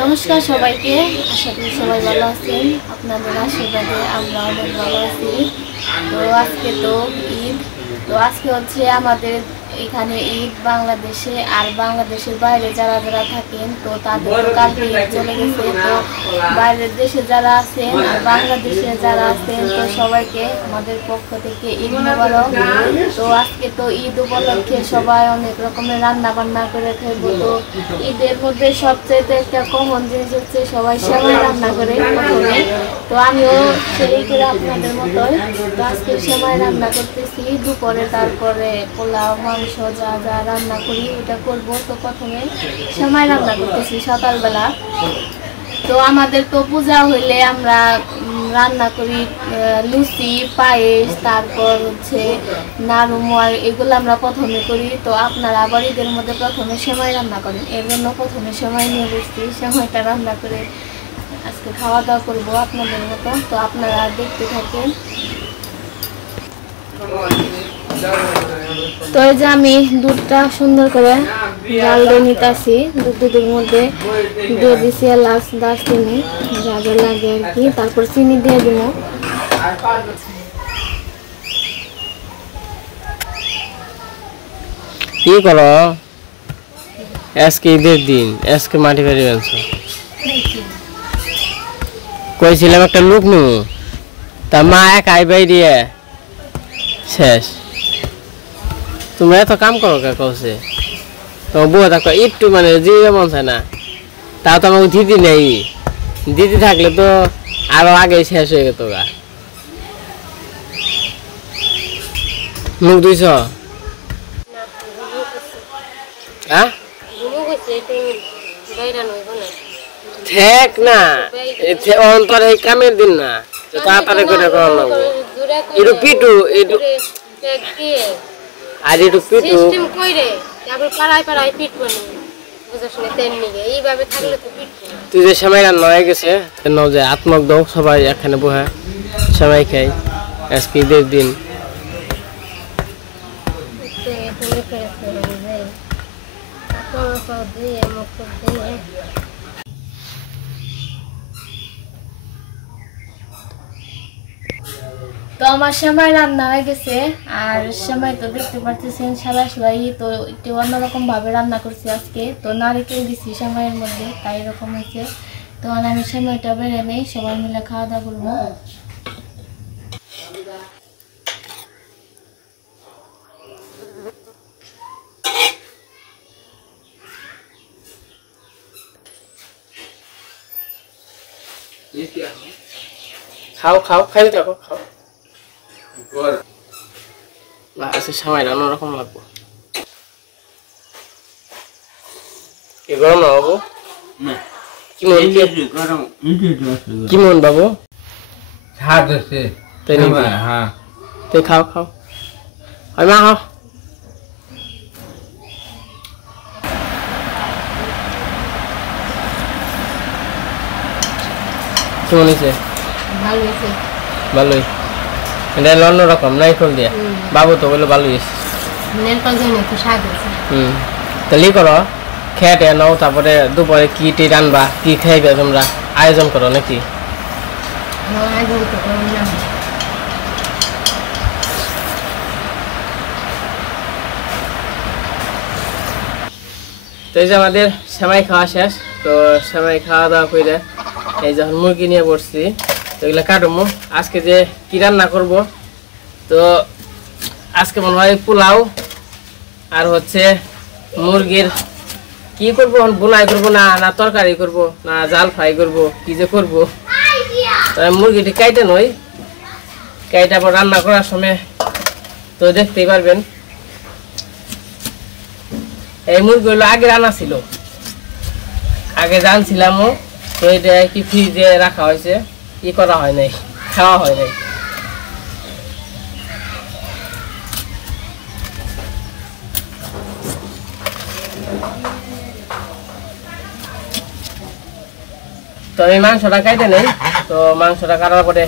নমস্কার সবাইকে, আশা করি সবাই ভালো আছেন। আপনাদের আশীর্বাদে আমরা অনেক ভালো আছি। তো আজকে তো ঈদ, তো আজকে হচ্ছে আমাদের এখানে ঈদ বাংলাদেশে, আর বাংলাদেশের বাইরে যারা যারা থাকেন তো তাদের তো কালকে ঈদ চলে গেছে। তো বাইরের দেশে যারা আছেন আর বাংলাদেশে যারা আছেন তো সবাইকে আমাদের পক্ষ থেকে ঈদ মোবারক। তো আজকে তো ঈদ উপলক্ষে সবাই অনেক রকমের রান্না বান্না করে খাইব। তো ঈদের মধ্যে সবচেয়ে একটা কমন জিনিস হচ্ছে সবাই সেমাই রান্না করে প্রথমে। তো আমিও সেই করে আপনাদের মতোই তো আজকে সেমাই রান্না করতেছি দুপুরে, তারপরে পোলাও মাংস যা যা রান্না করি ওটা করব। তো প্রথমে সেমাই রান্না করতেছি সকালবেলা। তো আমাদের তো পূজা হইলে আমরা রান্না করি লুচি, পায়েস, তারপর হচ্ছে নাড়ু মোয়ার, এগুলো আমরা প্রথমে করি। তো আপনারা আবার ঈদের মধ্যে প্রথমে সেমাই রান্না করেন, এর জন্য প্রথমে সেমাই নিয়ে বসছি। সেমাইটা রান্না করে আজকে খাওয়া দাওয়া করবো আপনাদের মতো। তো আপনারা দেখতে থাকেন। তো এই যে আমি দুধটা সুন্দর করে জাল দিয়ে নিতেছি। দুধের মধ্যে দিয়ে দিচ্ছি এলাচ, দারচিনি যা যা লাগে আর কি, তারপর চিনি দিয়ে দিব। কি করো আজকে ঈদের দিন, আজকে মাটি বাড়ি আনছো? কইছিলাম একটা লোক নু, তা মা একাই বাইরে শেষ। তুমি এত কাম করো কে কৌছে? তোমার বউ থাকো একটু মানে জিরে মন চায় না, তাও তো আমাকে দিদি নেই। দিদি থাকলে তো আরো আগে শেষ হয়ে যেত গা। মুখ দুইছ? হ্যাঁ ঠিক না, অন্তর এই কামের দিন না, তাড়াতাড়ি করে করা লাগবে। একটু পিটু একটু আর একটু পিটু তুই যে সময় রান্না হয়ে গেছে যে আত্মক দাও, সবাই এখানে বহে সবাই খাই। আজকে ঈদের দিন। তো আমার সেমাই রান্না হয়ে গেছে, আর সেমাই তো দেখতে পাচ্ছেন সাদা সেমাই। তো একটু অন্যরকম ভাবে রান্না করছি আজকে। তো নারকেল দিচ্ছি সেমাইয়ের মধ্যে, তাই এরকম হয়েছে। তো আমি সেমাইটা বেড়ে নেই, সবাই মিলে খাওয়া দাওয়া করবো। খাও খাও, খাইতে থাকো, খাও। আজকে সময় অন্যরকম লাগবো। কি গরম না বাবু? কি মন বাবু? তাই খাও খাও, হয় মা খাও। কেমন হয়েছে? ভালোই। এটা অন্যরকম নাইকল দিয়ে। বাবু তো বললো ভালোই। তাহলে করো, খেয়ে নাও, তারপরে দুপুরে কি টি রানবা, কি খাইবে তোমরা আয়োজন করো নাকি? তো এই যে আমাদের সেমাই খাওয়া শেষ। তো সেমাই খাওয়া দাওয়া করে এই যখন মুরগি নিয়ে বসছি, তো এগুলো কাটবো। আজকে যে কি রান্না করব, তো আজকে মনে হয় পোলাও আর হচ্ছে মুরগির কি করবো, বোনাই করবো না না তরকারি করব না জাল ফ্রাই করব, কি যে করবো। তো মুরগিটি কাইটে নই, কাইটা আবার রান্না করার সময় তো দেখতেই পারবেন। এই মুরগিগুলো আগে রান্না ছিল, আগে জানছিলামও। তো এটা কি ফ্রিজে রাখা হয়েছে, ই করা হয় নাই, খাওয়া হয় নাই। তো আমি মাংসটা কাটে নেই। তো মাংসটা কাটার পরে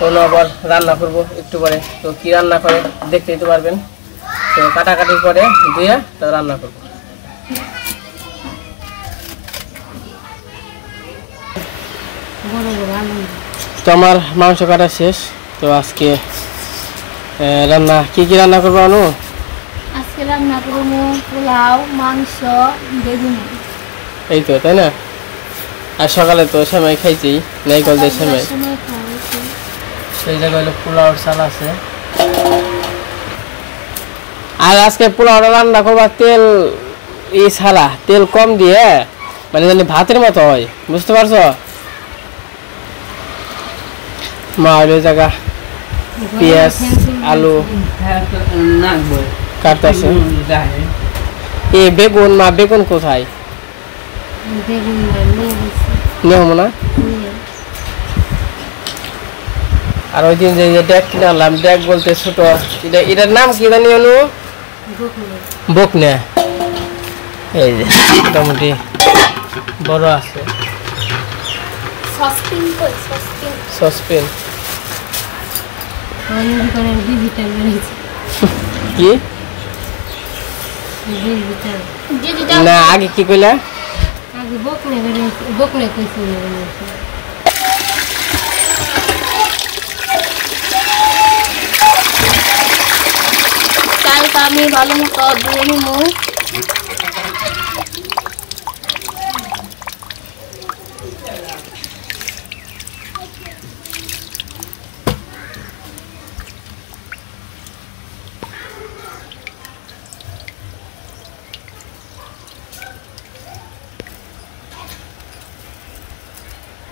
কোনো আবার রান্না করবো একটু পরে। তো কি রান্না করে দেখতেই তো পারবেন। তো কাটাকাটির পরে দিয়ে তো রান্না করবো। তো আমার মাংস কাটা শেষ। তো আজকে রান্না কি কি রান্না করবো আনু? আজকে রান্না করবো পোলাও, মাংস, বেগুন। এই তো, তাই না? আর সকালে তো সেমাই খাইছি, নাইকল দিয়ে সেমাই। সেই জায়গায় হলো পোলাওর চাল আছে। আর আজকে পোলাওটা রান্না করবা তেল ছাড়া, তেল কম দিয়ে, মানে জানি ভাতের মতো হয়, বুঝতে পারছো? মা ওই জায়গা পেঁয়াজ আলু কাটতেছে। এ বেগুন, মা বেগুন কোথায়? নেব না। আর ওই দিন যে ডেক কিনে আনলাম, ডেক বলতে ছোট, এটার নাম কি জানি অনু? বকনে। এই যে মোটামুটি বড় আছে। সসপেন কি না আগে কি কইলা? চালটা আমি ভালো মতো ধুয়ে নিব।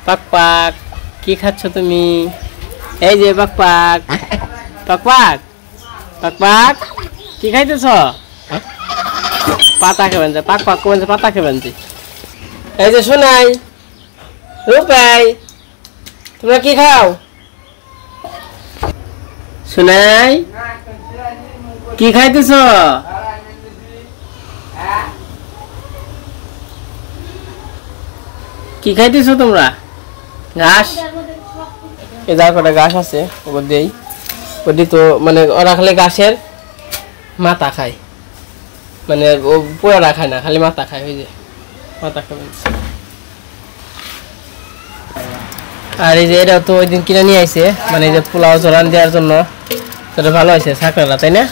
পাক পাক কি খাচ্ছ তুমি? এই যে পাক পাক পাক পাক পাক পাক কি খাইতেছ? পাতা খাবেন যে, পাক পাক করবেন যে, পাতা খাবেন যে। এই যে শোনাই রূপাই, তোমরা কি খাও? শোনাই কি খাইতেছ? কি খাইতেছ তোমরা? ঘাস। এই যার কটা ঘাস আছে ওপর দিয়েই, ওটি তো মানে ওরা খালি ঘাসের মাথা খায়, মানে ও পোড়াটা খায় না, খালি মাথা খায়। ওই যে মাথা খাবেন। আর এই যে এটা তো ওই দিন কিনে নিয়ে আইছে, মানে এই যে পোলাও জোরান দেওয়ার জন্য। সেটা ভালো হয়েছে ছাকড়াটা, তাই না?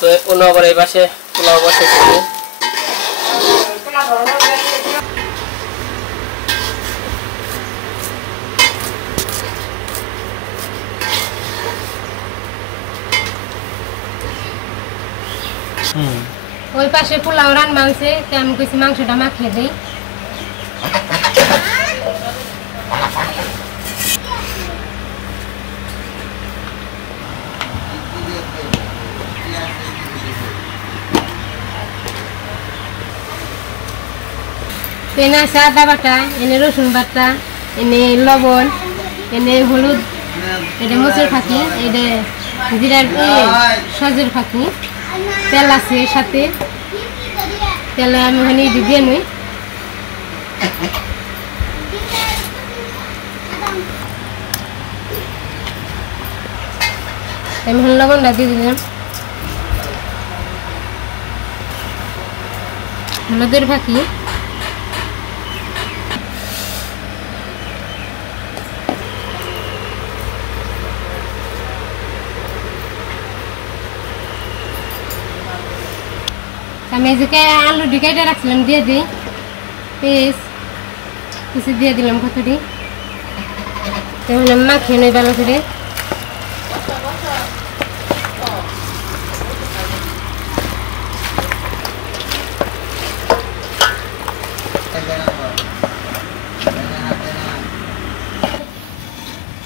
তো অন্য আবার এই পাশে পোলাও বসে করবে। ওই পাশে পোলাও রান্না হয়েছে, আমি কইছি মাংসটা মাখিয়ে দিই। এনে আছে আদা বাটা, এনে রসুন বাটা, এনে লবণ, এনে হলুদ, এটা মরিচের ফাঁকি, এটা জিরার সজের ফাঁকি, তেল আছে সাথে। তেলে আমি ওখানে দিয়ে নই। আমি লবণটা দিয়ে দিলাম, হলুদের ফাঁকি, আমি এদিকে আলু ঢুকাইটা রাখছিলাম দিয়ে দিই, পেঁয়াজ কুচি দিয়ে দিলাম কতটি, তাহলে মাখিয়ে নেই ভালো করে।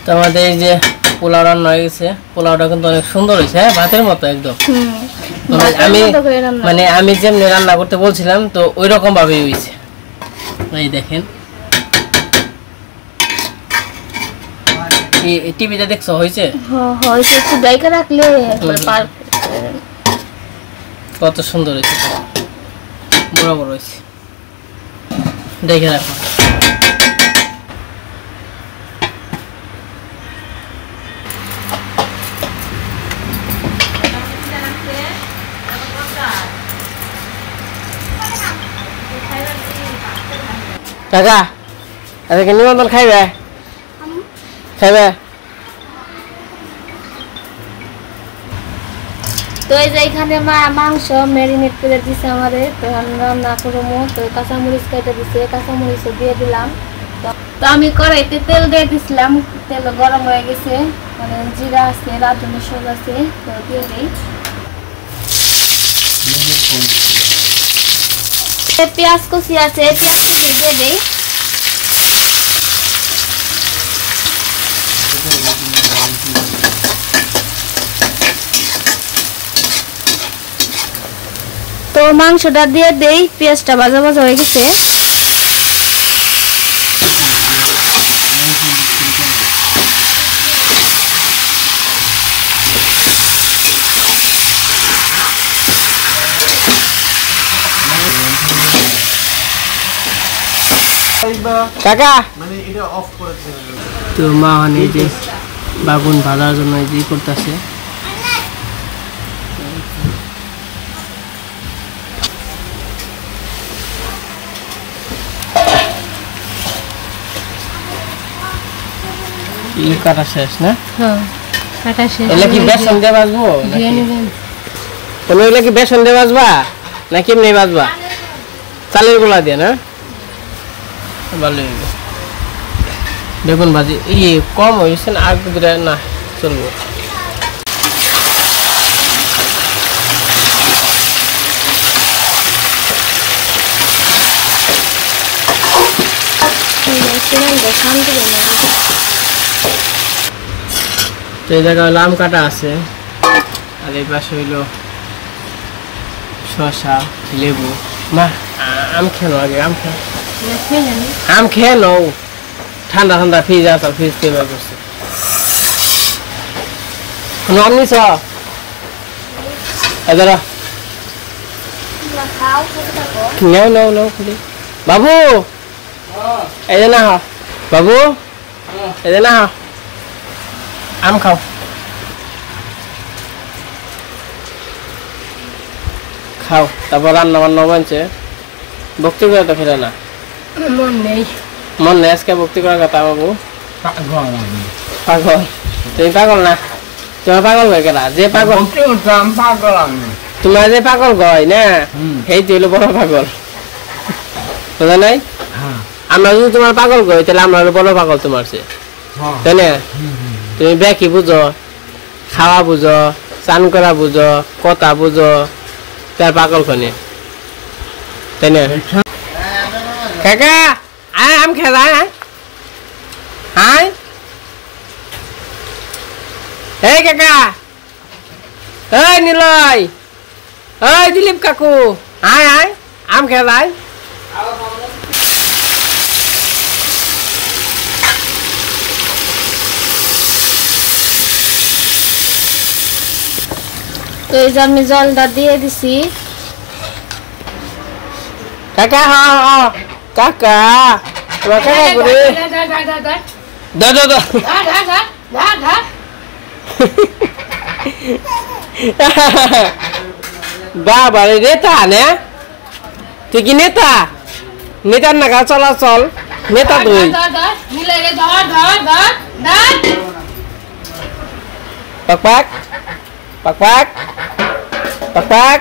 তো আমাদের এই যে পোলাও রান্না হয়ে গেছে, পোলাওটা কিন্তু অনেক সুন্দর হয়েছে, হ্যাঁ ভাতের মতো একদম। আমি আমি মতো করে রান্না। মানে আমি যেমনি রান্না করতে বলছিলাম তো ওই রকম ভাবেই হয়েছে। এই দেখেন, এই টিভিতে দেখছো হয়েছে হয়তো একটু ডাইকা রাখলে পার কত সুন্দর হয়েছে, বরাবর হয়েছে। দেখে রাখো। কাকা আজকে নিমন্ত্রণ খাইবে? খাইবে? তো এই যে এখানে মা মাংস ম্যারিনেট করে দিছে আমাদের, তো আমি রান্না করবো। তো কাঁচামরিচ কেটে দিছে, কাঁচামরিচ দিয়ে দিলাম। তো আমি কড়াইতে তেল দিয়ে দিছিলাম, তেল গরম হয়ে গেছে, মানে জিরা আছে, রাঁধুনি সব আছে, তো দিয়ে দিই। পেঁয়াজ কুচি আছে, পেঁয়াজ কুচি দিয়ে দিই। তো মাংসটা দিয়ে দেই, পেঁয়াজটা ভাজা ভাজা হয়ে গেছে। কাকা মানে এটা অফ করেছে। তো মা মানে যে বাগুন ভাজার জন্য যে করতেছে। এই কাটা শেষ না? হ্যাঁ কাটা শেষ। এগুলা কি বেসন দিয়ে ভাজবো? দিয়ে নেবেন। তুমি এগুলা কি বেসন দিয়ে ভাজবা না কেমনি ভাজবা? চালের গুলা দিয়ে না? ভালো হইবে। বেগুন ভাজি এই কম হয়েছে না, আর দুটা না চলবো। তো এই জায়গায় আম কাটা আছে, আর এই পাশে হইলো শসা, লেবু। মা আম খেলো আগে, আম খেলো, আম খেয়ে নাও। ঠান্ডা ঠান্ডা ফ্রিজ আছে, ফ্রিজ কে বের করছে। কোনো আম নিছ? এদারা নাও নাও নাও খুলি। বাবু এই যে না, বাবু এই যে না, আম খাও। খাও, তারপর রান্না বান্না বানছে। ভক্তি করে তো ফেরে না, মন নেই। মন নেই আজকে ভক্তি করার কথা। বাবু পাগল? তুমি পাগল না? তোমার পাগল কয় কেনা? যে পাগল তোমার যে পাগল কয় না, সেই তো হইলো বড় পাগল, বুঝা নাই? আমরা যদি তোমার পাগল কই তাহলে আমরা হলো বড় পাগল তোমার চেয়ে, তাই না? তুমি ব্যাকি বুঝো, খাওয়া বুঝো, চান করা বুঝো, কথা বুঝো, তার পাগল কনে, তাই না? কাকা আয় আম খেলা, আয় এই কাকা, এই নিলয়, এই দিলীপ কাকু, আয় আয় আম খেলায়। তো এই যে আমি জলটা দিয়ে দিছি। কাকা হ্যাঁ হ্যাঁ কাকা, তোমার কাকা করে দা দা দা বাবা রে, নেতা নে তুই কি নেতা? নেতার নাকা চলাচল, নেতা তুই। পাক পাক পাক পাক পাক পাক।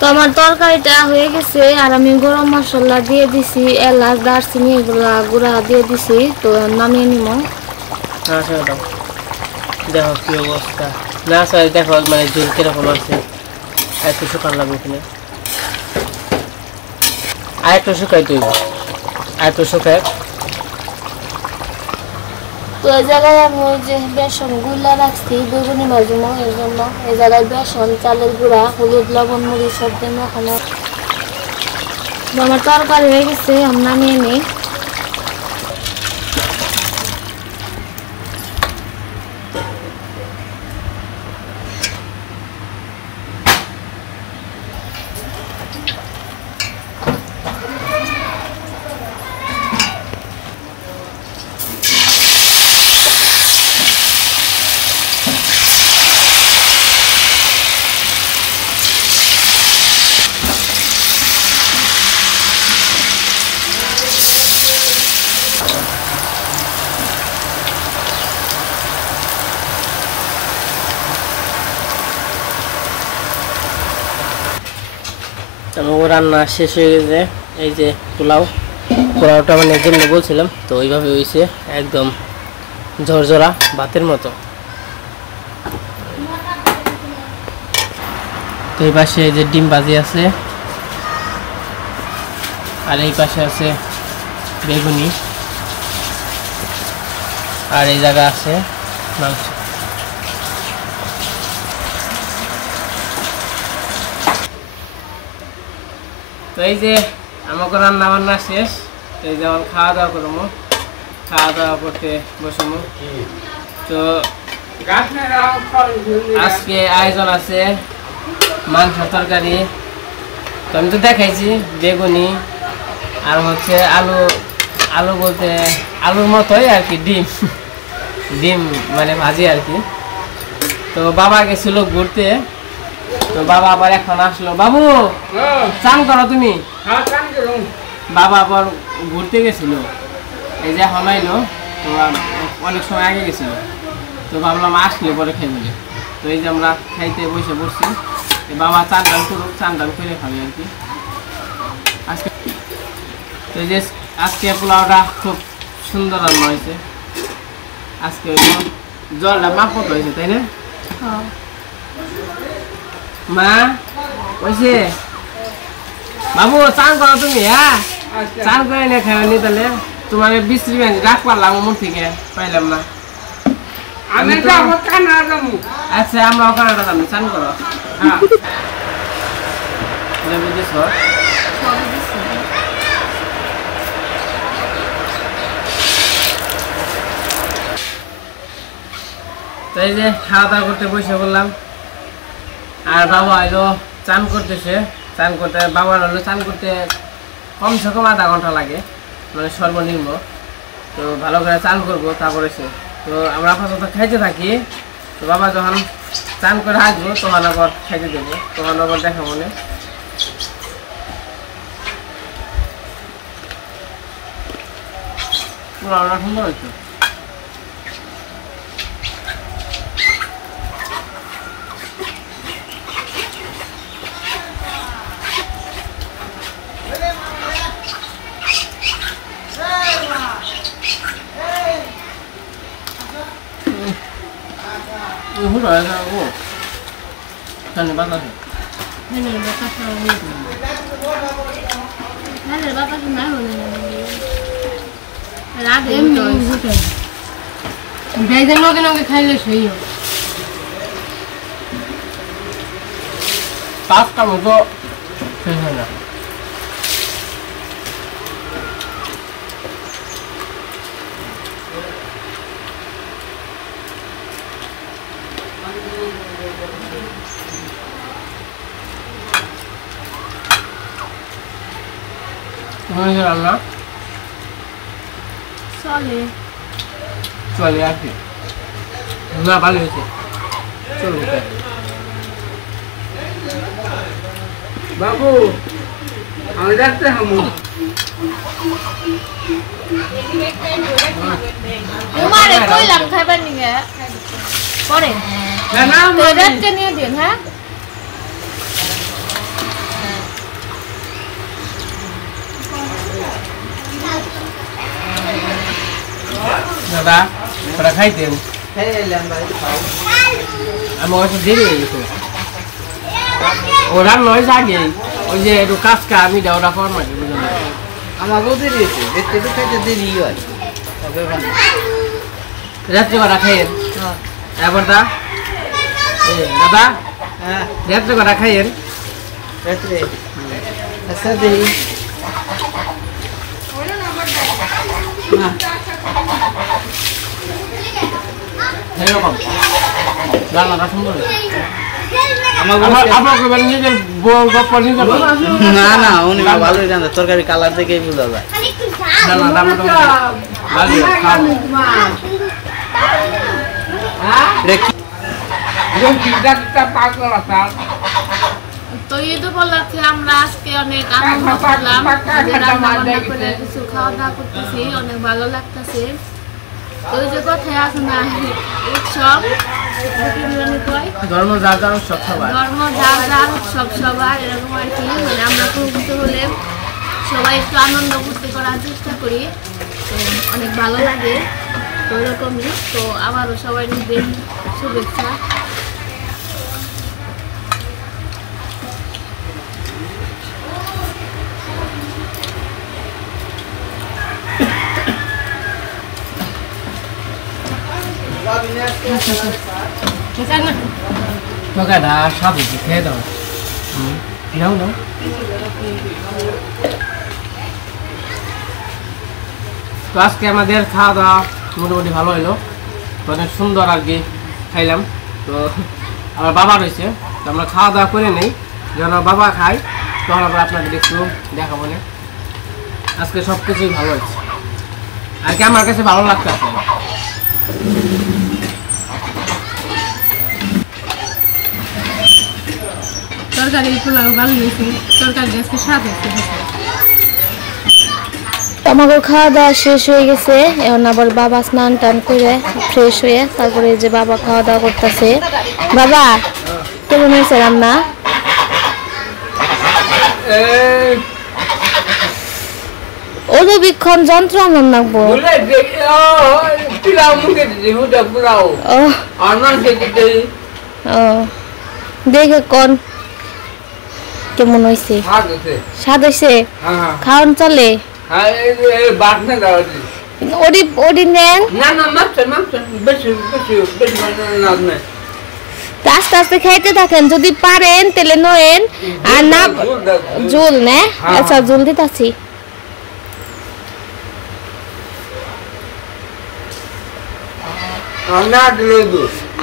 তো আমার তরকারিটা হয়ে গেছে আর আমি গরম মশলা দিয়ে দিছি, এলাচ দারচিনি এগুলা গুঁড়া দিয়ে দিছি। তো নামিয়ে নিব। দেখো কি অবস্থা, না স্যার দেখো মানে ঝোল কিরকম আছে, একটু শুকান লাগবে এখানে, আর একটু শুকাই তুই, আর একটু শুকায়। তো এই জায়গায় আমি ওই যে বেসন গুলা রাখছি বেগুনি ভাজবো, এর জন্য এই জায়গায় বেসন, চালের গুঁড়া, হলুদ, লবণ, মরিচ সব দিয়ে মাখানো। আমার তরকারি হয়ে গেছে, আমি নামিয়ে নিই। রান্না শেষ হয়ে গেছে। এই যে পোলাওটা মানে যেমনি বলছিলাম তো ওইভাবে হয়েছে, একদম ঝরঝরা ভাতের মতো। তো এই পাশে এই যে ডিম ভাজি আছে, আর এই পাশে আছে বেগুনি, আর এই জায়গা আছে মাংস। তো এই যে আমাকে রান্না বান্না শেষ, এই যে আমার খাওয়া দাওয়া করবো, খাওয়া দাওয়া করতে বসবো। তো আজকে আয়োজন আছে মাংস তরকারি, তো আমি তো দেখাইছি বেগুনি, আর হচ্ছে আলু বলতে আলুর মতোই আর কি, ডিম মানে ভাজি আর কি। তো বাবা গেছিল ঘুরতে, তো বাবা আবার এখন আসলো। বাবু চান করো তুমি? বাবা আবার ঘুরতে গেছিল, এই যে এখন আইলো, তো অনেক সময় আগে গেছিল, তো ভাবলাম আসলে পরে খাই বলে। তো এই যে আমরা খাইতে বসে পড়ছি, বাবা চান টান করুক, চান টান করে খাবে আর কি আজকে। তো এই যে আজকে পোলাওটা খুব সুন্দর রান্না হয়েছে আজকে, জলটা মাপ মতো হয়েছে তাই না মা? কইছে বাবু চান করো তুমি, হ্যাঁ চান করে নিয়ে খাওয়ানি, তাহলে তোমার বিশ্রী ডাক পারলাম মন থেকে পাইলাম না। আচ্ছা আমরা ওখানে যাবো, চান করো। হ্যাঁ বুঝেছ? তো এই যে খাওয়া দাওয়া করতে বসে বললাম, আর বাবা হইলো চান করতেছে। চান করতে বাবার হলো চান করতে কমসে কম আধা ঘন্টা লাগে, মানে সর্বনিম্ন। তো ভালো করে চান করবো তারপরে সে, তো আমরা আপাতত খাইতে থাকি। তো বাবা যখন চান করে আসবো তখন আবার খাইতে দেবো, তখন আবার দেখা মনে। পুরানো সুন্দর হইতো। hút rồi sao cô chân thì bắt ra thì Đây này bắt bắt rồi. Đây là bắt bắt cái máy rồi này. Lá để em rồi. Đây thì nó cái khai lên suy rồi. tát cả một chỗ thế này nè. Ini ranar, soalnya apa? Nggak balik sih, coba kita. Babu, ang dati mo. তোমারে কইলাম খাবার নিয়ে পরে না না তো রাতকে নিয়ে দিন হ্যাঁ দাদা ওরা খাইতেন আমি হয়তো দেরি হয়ে গেছে ওরা নয় আগে ওই যে একটু কাজকা আমি ওরা কর মাঝে আমাকেও দেরি হয়েছে দেখতে তো খাইতে দেরি হয় রাত্রে করা খাইয়েন এবার দা দাদা হ্যাঁ রাত্রে করা খাইয়েন রাত্রে আচ্ছা দেরি এরকম রান্নাটা সুন্দর আমাকে আপনার নিজের গপ্প নিজের না না উনি ভালোই রান্না তরকারি কালার দেখেই বোঝা যায় রান্নাটা মোটামুটি তো ঈদ উপলক্ষে আমরা আজকে অনেক আনন্দ করলাম যে রান্না বান্না করে কিছু খাওয়া দাওয়া করতেছি অনেক ভালো লাগতেছে তো ওই যে কথায় আছে না উৎসব ধর্ম যার যার সব সবার ধর্ম যার যার উৎসব সবার এরকম আর কি মানে আমরা প্রকৃত হলে সবাই একটু আনন্দ করতে করার চেষ্টা করি তো অনেক ভালো লাগে তো ওরকমই তো আবারও সবাই নিজের শুভেচ্ছা তরকারিটা স্বাদ হয়েছে খেয়ে দাও নাও নাও তো আজকে আমাদের খাওয়া দাওয়া মোটামুটি ভালো হলো তো অনেক সুন্দর আর কি খাইলাম তো আমার বাবা রয়েছে তো আমরা খাওয়া দাওয়া করে নেই যখন বাবা খাই তখন আবার আপনাদের একটু দেখাবো না আজকে সব কিছুই ভালো হয়েছে আর কি আমার কাছে ভালো লাগতে আছে তরকারি পোলাও ভালো হয়েছে তরকারি আজকে স্বাদ হয়েছে আমাকে খাওয়া দাওয়া শেষ হয়ে গেছে এখন আবার বাবা স্নান টান করে ফ্রেশ হয়ে তারপরে যে বাবা খাওয়া দাওয়া করতেছে বাবা কেমন হয়েছে রান্না অরবিক্ষণ যন্ত্র আনন্দ লাগবো দেখে কোন কেমন হয়েছে স্বাদ হয়েছে খাওয়ান চলে ওডি নেন আস্তে আস্তে খাইতে থাকেন যদি পারেন তাহলে নয়েন আর না জুল নে আচ্ছা জুল দিতাছি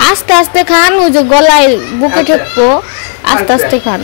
আস্তে আস্তে খান ওই যে গলায় বুকে ঠেকবো আস্তে আস্তে খান